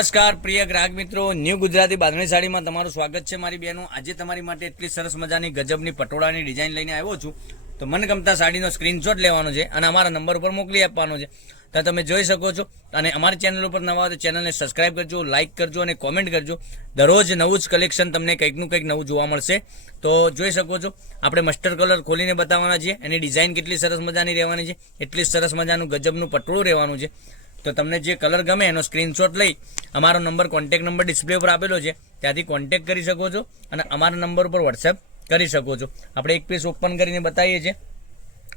નમસ્કાર પ્રિય ગ્રાહક મિત્રો, ન્યૂ ગુજરાતી બાંધણી સાડીમાં તમારું સ્વાગત છે મારી બહેનો। આજે તમારી માટે એટલી સરસ મજાની ગજબની પટોળાની ડિઝાઇન લઈને આવ્યો છું। તો મનગમતા સાડીનો સ્ક્રીનશોટ લેવાનો છે અને અમારા નંબર ઉપર મોકલી આપવાનો છે। તો તમે જોઈ શકો છો અને અમારી ચેનલ ઉપર નવા હોય તો ચેનલને સબસ્ક્રાઇબ કરજો, લાઇક કરજો અને કોમેન્ટ કરજો। દરરોજ નવું જ કલેક્શન તમને કંઈકનું કંઈક નવું જોવા મળશે। તો જોઈ શકો છો આપણે મસ્ટર્ડ કલર ખોલીને બતાવવાના છીએ। એની ડિઝાઇન કેટલી સરસ મજાની રહેવાની છે, એટલી સરસ મજાનું ગજબનું પટોળું રહેવાનું છે। તો તમને જે કલર ગમે એનો સ્ક્રીનશોટ લઈ અમારો નંબર કોન્ટેક્ટ નંબર ડિસ્પ્લે ઉપર આપેલો છે, ત્યાંથી કોન્ટેક્ટ કરી શકો છો અને અમારા નંબર ઉપર વોટ્સએપ કરી શકો છો। આપણે એક પીસ ઓપન કરીને બતાવીએ છીએ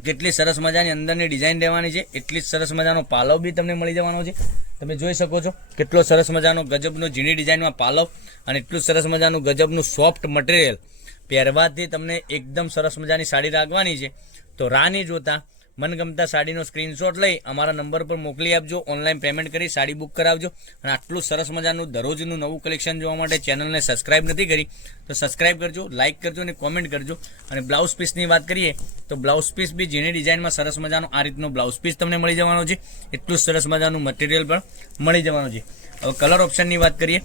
કેટલી સરસ મજાની અંદરની ડિઝાઇન રહેવાની છે। એટલી સરસ મજાનો પાલવ બી તમને મળી જવાનો છે। તમે જોઈ શકો છો કેટલો સરસ મજાનો ગજબનો ઝીણી ડિઝાઇનમાં પાલવ અને એટલું સરસ મજાનું ગજબનું સોફ્ટ મટીરિયલ પહેરવાથી તમને એકદમ સરસ મજાની સાડી લાગવાની છે। તો રાહ નહીં જોતા મનગમતા સાડીનો સ્ક્રીનશોટ લઈ અમારા નંબર પર મોકલી આપજો, ઓનલાઈન પેમેન્ટ કરી સાડી બુક કરાવજો। અને આટલું સરસ મજાનું દરરોજનું નવું કલેક્શન જોવા માટે ચેનલને સબસ્ક્રાઇબ નથી કરી તો સબસ્ક્રાઇબ કરજો, લાઇક કરજો અને કોમેન્ટ કરજો। અને બ્લાઉઝ પીસની વાત કરીએ તો બ્લાઉઝ પીસ બી ઝીણી ડિઝાઇનમાં સરસ મજાનો આ રીતનો બ્લાઉઝ પીસ તમને મળી જવાનો છે। એટલું સરસ મજાનું મટીરિયલ પણ મળી જવાનું છે। હવે કલર ઓપ્શનની વાત કરીએ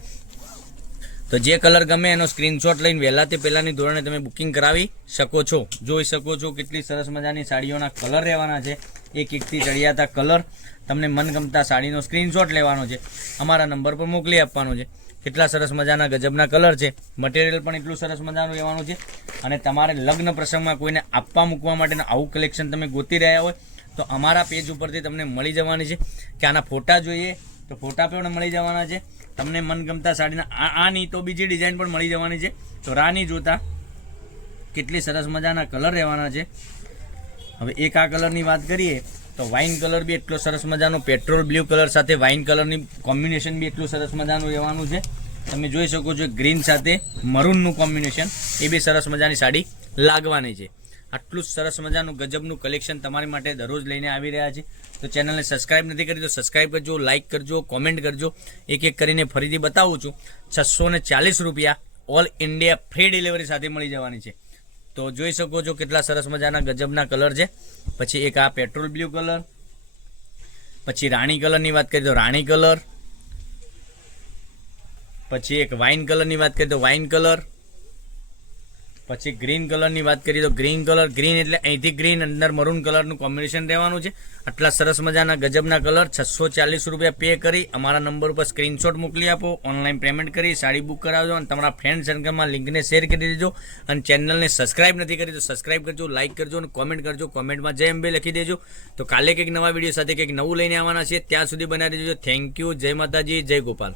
તો જે કલર ગમે એનો સ્ક્રીનશોટ લઈને વહેલાથી પહેલાંની ધોરણે તમે બુકિંગ કરાવી શકો છો। જોઈ શકો છો કેટલી સરસ મજાની સાડીઓના કલર રહેવાના છે, એક એકથી ચડિયાતા કલર। તમને મનગમતા સાડીનો સ્ક્રીનશોટ લેવાનો છે, અમારા નંબર પર મોકલી આપવાનો છે। કેટલા સરસ મજાના ગજબના કલર છે, મટીરિયલ પણ એટલું સરસ મજાનું રહેવાનું છે। અને તમારે લગ્ન પ્રસંગમાં કોઈને આપવા મૂકવા માટેનું આવું કલેક્શન તમે ગોતી રહ્યા હોય તો અમારા પેજ ઉપરથી તમને મળી જવાની છે કે આના ફોટા જોઈએ તો ફોટા પણ મળી જવાના છે। તમને મનગમતા સાડીના આ નહીં તો બીજી ડિઝાઇન પણ મળી જવાની છે। તો રાહ નહીં જોતા કેટલી સરસ મજાના કલર રહેવાના છે। હવે એક આ કલરની વાત કરીએ તો વાઇન કલર બી એટલો સરસ મજાનો પેટ્રોલ બ્લુ કલર સાથે વાઇન કલરની કોમ્બિનેશન બી એટલું સરસ મજાનું રહેવાનું છે। તમે જોઈ શકો છો ગ્રીન સાથે મરૂનનું કોમ્બિનેશન એ બી સરસ મજાની સાડી લાગવાની છે। આટલું સરસ મજાનું ગજબનું કલેક્શન તમારી માટે દરરોજ લઈને આવી રહ્યા છે। તો ચેનલને સબસ્ક્રાઇબ નથી કરી તો સબસ્ક્રાઇબ કરજો, લાઇક કરજો, કોમેન્ટ કરજો। એક એક કરીને ફરીથી બતાવું છું, 640 રૂપિયા ઓલ ઇન્ડિયા ફ્રી ડિલિવરી સાથે મળી જવાની છે। તો જોઈ શકો છો કેટલા સરસ મજાના ગજબના કલર છે। પછી એક આ પેટ્રોલ બ્લુ કલર, પછી રાણી કલરની વાત કરીએ તો રાણી કલર, પછી એક વાઇન કલરની વાત કરીએ તો વાઇન કલર, પછી ગ્રીન કલરની વાત કરીએ તો ગ્રીન કલર। ગ્રીન એટલે અહીંથી ગ્રીન અંદર મરૂન કલરનું કોમ્બિનેશન રહેવાનું છે। આટલા સરસ મજાના ગજબના કલર 640 રૂપિયા પે કરી અમારા નંબર ઉપર સ્ક્રીનશોટ મોકલી આપો, ઓનલાઈન પેમેન્ટ કરી સાડી બુક કરાવજો અને તમારા ફ્રેન્ડ સર્કલમાં લિંકને શેર કરી દેજો। અને ચેનલને સબસ્ક્રાઇબ નથી કરી તો સબસ્ક્રાઇબ કરજો, લાઇક કરજો અને કોમેન્ટ કરજો। કોમેન્ટમાં જય અંબે લખી દેજો। તો કાલે કંઈક નવા વિડીયો સાથે કંઈક નવું લઈને આવવાના છે, ત્યાં સુધી બનાવી દેજો। થેન્ક યુ, જય માતાજી, જય ગોપાલ।